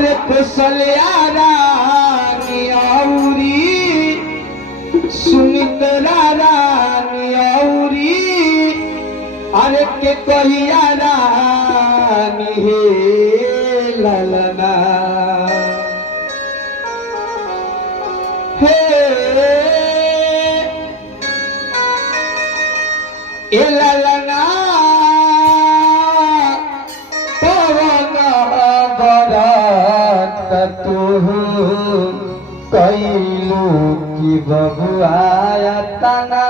अरे कुशल्या रानी औरी सुमित्रा रानी औरी अरे के कहिया रानी हे ललना हे ए ललना पवन बरत तू कैलू की बबुआया तना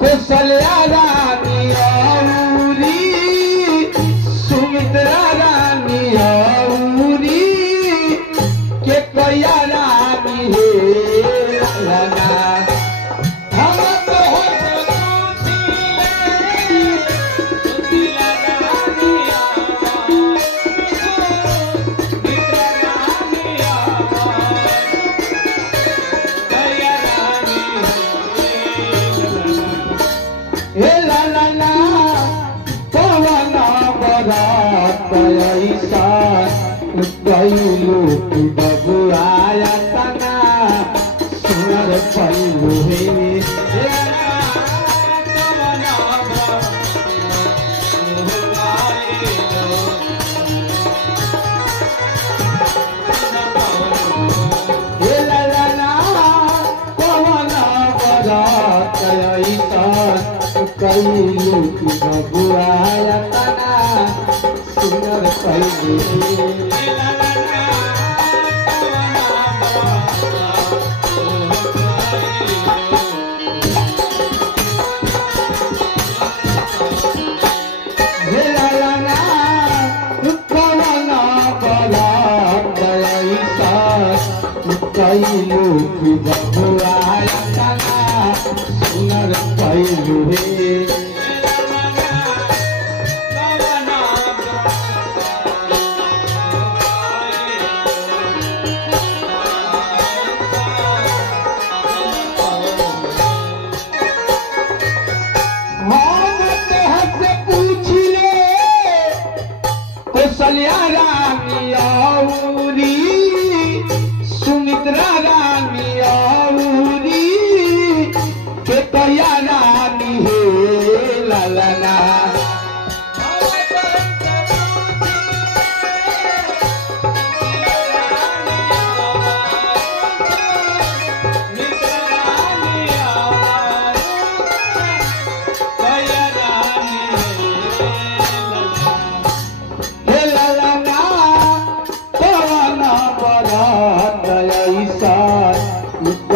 कुशल्या रानी औरी सुमित्रा रानी औरी के कया रानी हे ललना हम तो हे ललना पवन बरत ऐसा कैलू की बबुआया तना सुनर कैलू हे कैलू की बबुआया तना सुनर कैलू हे ललना पवन बरत ऐसा कैलू की बबुआया तना सुनर कैलू हे कुशल्या रानी औरी सुमित्रा रानी औरी के कया रानी हे ललना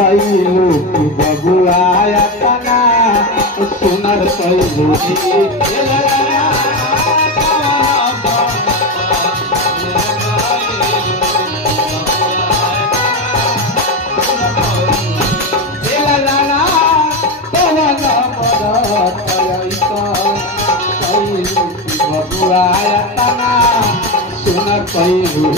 कैलू की बबुआया तना सुनर कैलू ललना पवन बरत ऐसा कैलू की बबुआया तना सुनर कैलू